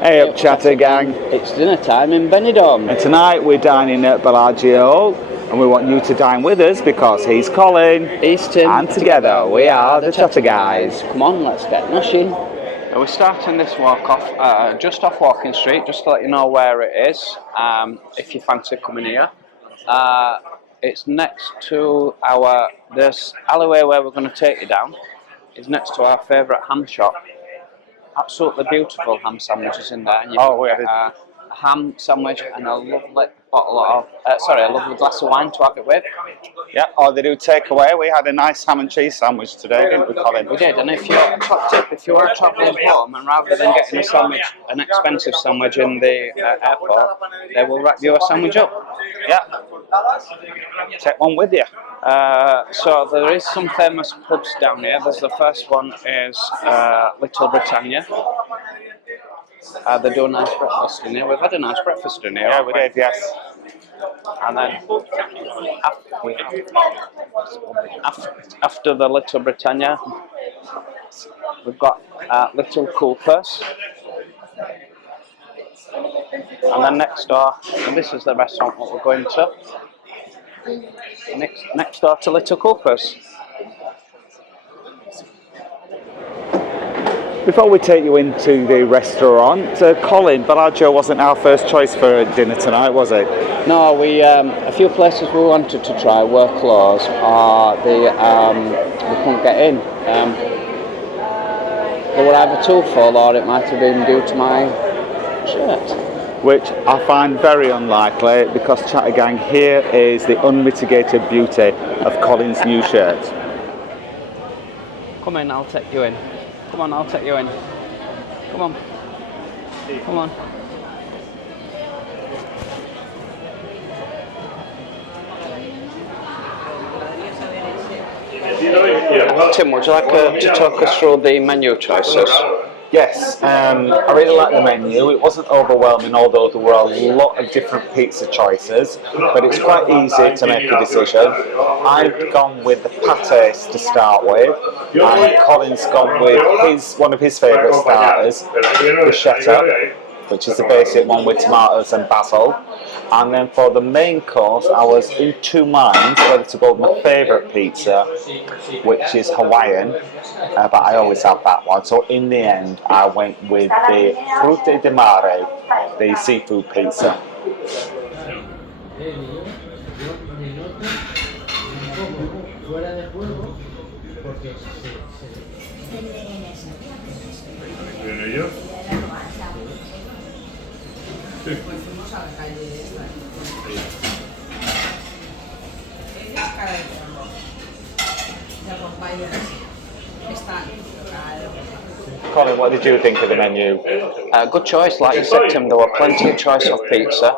Hey up, chatter gang. It's dinner time in Benidorm. And tonight we're dining at Bellagio, and we want you to dine with us because he's Colin. He's Tim. And together we are the Chatter Guys. Come on, let's get nushing. We're starting this walk off just off Walking Street, just to let you know where it is, if you fancy coming here. It's next to this alleyway where we're going to take you down. It's next to our favourite ham shop. Absolutely beautiful ham sandwiches in there. We had a ham sandwich and a lovely a lovely glass of wine to have it with. Yeah, or they do takeaway. We had a nice ham and cheese sandwich today, didn't we, Colin? We did, and if you are travelling home and rather than getting an expensive sandwich in the airport, they will wrap you a sandwich up. Yeah. Take one with you. So there is some famous pubs down here. There's the first one is Little Britannia. They do a nice breakfast in here. We've had a nice breakfast in here. Yeah, we did, yes. And then after the Little Britannia, we've got Little Coopers. And then next door, and this is the restaurant that we're going to. Next door to Little Coopers. Before we take you into the restaurant, Colin, Bellagio wasn't our first choice for dinner tonight, was it? No, a few places we wanted to try were closed, or we couldn't get in. They were either too full, or it might have been due to my shirt. Which I find very unlikely, because Chatter Gang, here is the unmitigated beauty of Colin's new shirt. Come in, I'll take you in. Come on, I'll take you in. Come on. Come on. Tim, would you like to talk us through the menu choices? Yes, I really like the menu. It wasn't overwhelming, although there were a lot of different pizza choices, but it's quite easy to make a decision. I've gone with the pates to start with, and Colin's gone with one of his favourite starters, bruschetta, which is the basic one with tomatoes and basil. And then for the main course, I was in two minds whether to go with my favourite pizza, which is Hawaiian, but I always have that one. So in the end, I went with the frutti di mare, the seafood pizza. Colin, what did you think of the menu? Good choice, like you said, Tim. There were plenty of choice of pizza.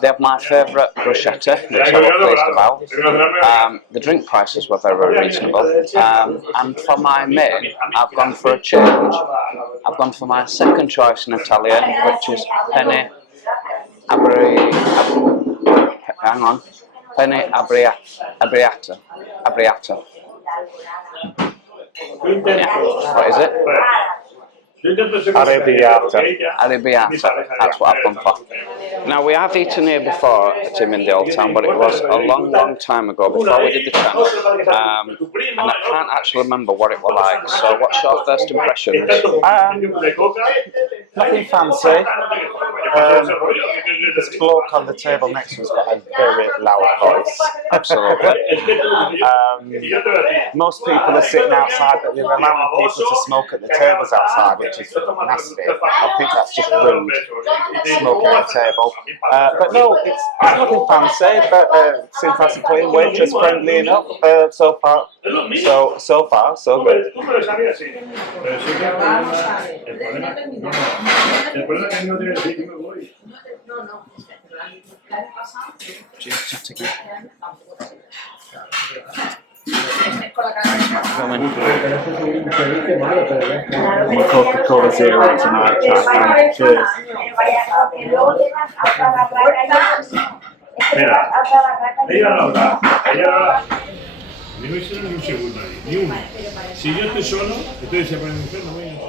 They have my favourite bruschetta, which I was pleased about. The drink prices were very, very reasonable. And for my main, I've gone for a change. I've gone for my second choice in Italian, which is penne abriata. Yeah. What is it? Arrabbiata, that's what I've gone for. Now, we have eaten here before, Tim, in the Old Town, but it was a long, long time ago, before we did the channel, and I can't actually remember what it was like. So what's your first impressions? Nothing fancy. This bloke on the table next to us got a very loud voice. Absolutely. Most people are sitting outside, but they're allowing people to smoke at the tables outside, which is nasty. I think that's just rude, smoking at the table. But no, it's nothing fancy, but seems like a clean waitress, friendly enough. So far, so good. Coca-Cola Zero tonight. Cheers. A mí no me hicieron ni un segundo ahí, ni uno. Si yo estoy solo, entonces se ponen enfermos, no voy a...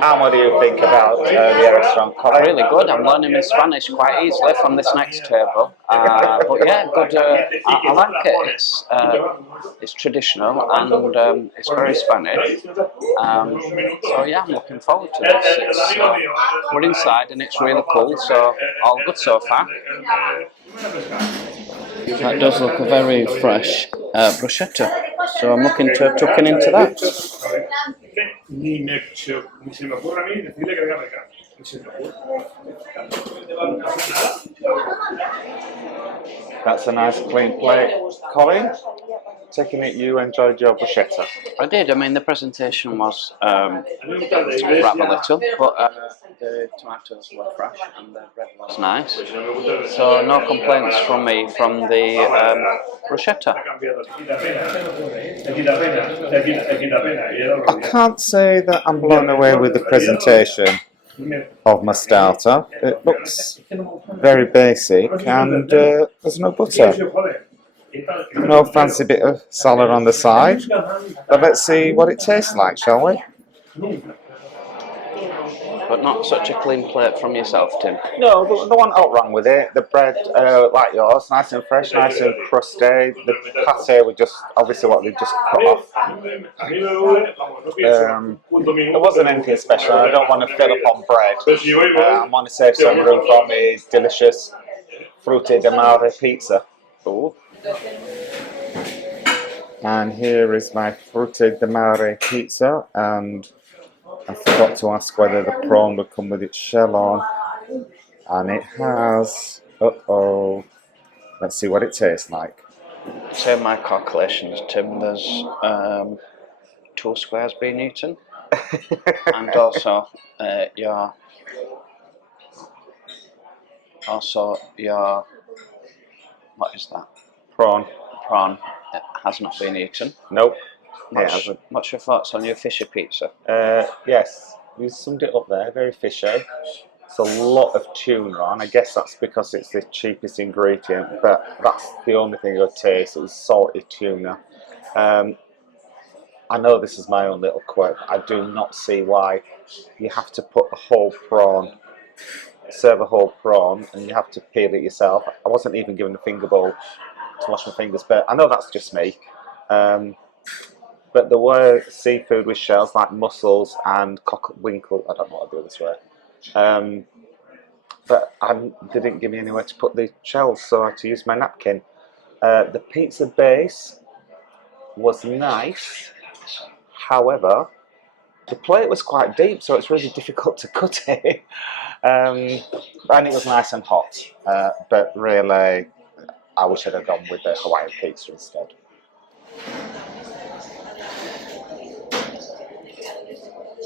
And what do you think about the restaurant, Colin? Really good. I'm learning my Spanish quite easily from this next table. But yeah, good. I like it. It's traditional and it's very Spanish. So yeah, I'm looking forward to this. We're inside and it's really cool. So all good so far. That does look a very fresh bruschetta. So I'm looking to tuck into that. Ni se me ocurre a mí decirle que venga para acá. Ni se me ocurre. That's a nice clean plate. Colin, taking it you enjoyed your bruschetta? I did. I mean, the presentation was rather little, but the tomatoes were fresh and the bread was nice. So no complaints from me from the bruschetta. I can't say that I'm blown away with the presentation of my starter. It looks very basic and there's no butter. No fancy bit of salad on the side. But let's see what it tastes like, shall we? But not such a clean plate from yourself, Tim. No, there wasn't out wrong with it. The bread, like yours, nice and fresh, nice and crusty. The pate was just obviously what they just cut off. There wasn't anything special. I don't want to fill up on bread. I want to save some room for my delicious frutti di mare pizza. Ooh. And here is my frutti di mare pizza, and I forgot to ask whether the prawn would come with its shell on, and it has. Uh-oh. Let's see what it tastes like. Say my calculations, Tim. There's 2 squares being eaten, and also your what is that? Prawn. Prawn has not been eaten. Nope. What's your thoughts on your fishy pizza? Yes, you summed it up there. Very fishy. It's a lot of tuna on. I guess that's because it's the cheapest ingredient, but that's the only thing I would taste. It was salty tuna. I know this is my own little quirk. I do not see why you have to put a whole prawn, serve a whole prawn, and you have to peel it yourself. I wasn't even given a finger bowl to wash my fingers, but I know that's just me. But there were seafood with shells like mussels and cockwinkle. I don't know what I do this way. But they didn't give me anywhere to put the shells, so I had to use my napkin. The pizza base was nice. However, the plate was quite deep, so it's really difficult to cut it. And it was nice and hot. But really, I wish I'd have gone with the Hawaiian pizza instead.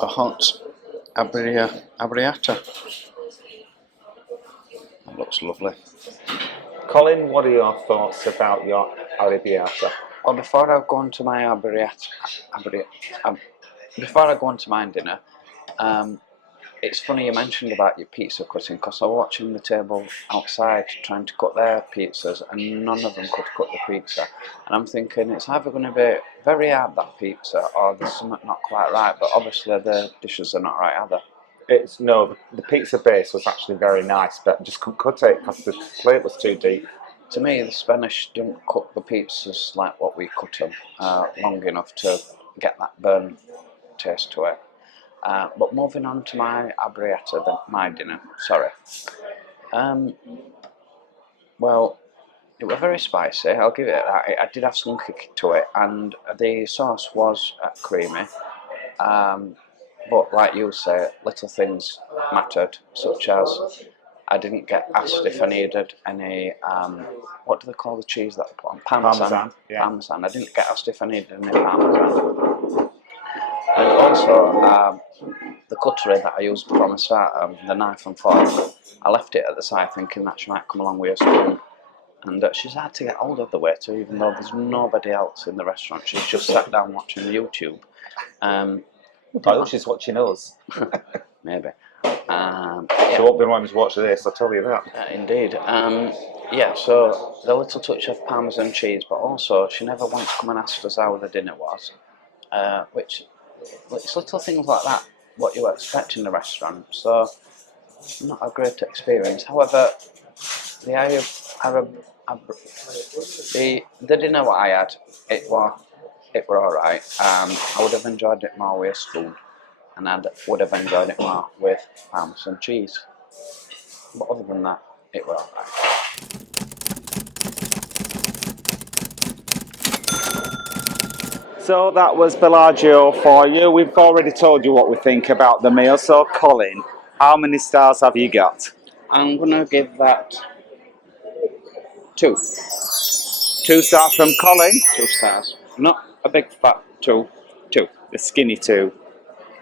A hot arrabbiata. That looks lovely. Colin, what are your thoughts about your arrabbiata? Well, before I go on to my before I go on to my dinner, it's funny you mentioned about your pizza cutting, because I was watching the table outside trying to cut their pizzas and none of them could cut the pizza. And I'm thinking it's either going to be very hard, that pizza, or there's something not quite right, but obviously the dishes are not right either. The pizza base was actually very nice, but I just couldn't cut it because the plate was too deep. To me, the Spanish don't cook the pizzas like what we cut them, long enough to get that burn taste to it. But moving on to my arrabbiata, my dinner, sorry. Well, it was very spicy, I'll give it that. I did have some kick to it, and the sauce was creamy. But like you say, little things mattered, such as I didn't get asked if I needed any, what do they call the cheese that they put on? Parmesan. Yeah. Parmesan. I didn't get asked if I needed any parmesan. And also, the cutlery that I used from the start, the knife and fork, I left it at the side thinking that she might come along with a spoon. And she's hard to get hold of, the waiter, even though there's nobody else in the restaurant. She's just sat down watching YouTube. I hope she's watching us. Maybe. She won't be wanting to watch this, I'll tell you that. Indeed. Yeah, so the little touch of Parmesan cheese, but also she never once come and asked us how the dinner was, which it's little things like that what you expect in the restaurant. So not a great experience. However, the the dinner what I had, it were all right. I would have enjoyed it more with a spoon, and I would have enjoyed it more with Parmesan cheese. But other than that, it were all right. So that was Bellagio for you. We've already told you what we think about the meal. So Colin, how many stars have you got? I'm gonna give that 2. 2 stars from Colin. 2 stars. Not a big fat 2. 2. The skinny 2.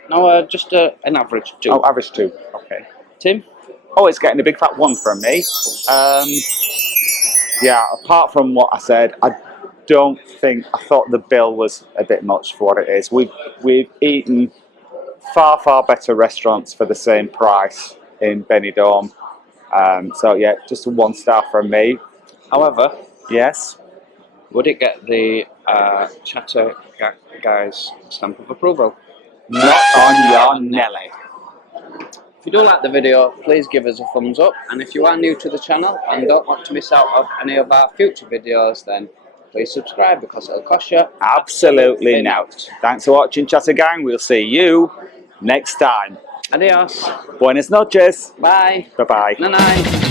No, just an average 2. Oh, average 2. Okay. Tim? Oh, it's getting a big fat 1 from me. Yeah, apart from what I said, I thought the bill was a bit much for what it is. We've eaten far better restaurants for the same price in Benidorm. So yeah, just a 1 star from me. However, yes. Would it get the Chatter Guys stamp of approval? Not on your Nelly. If you do like the video, please give us a thumbs up, and if you are new to the channel and don't want to miss out on any of our future videos, then please subscribe because it'll cost you absolutely not. Thanks for watching, Chatter Gang. We'll see you next time. Adios. Buenas noches. Bye. Bye-bye. Night.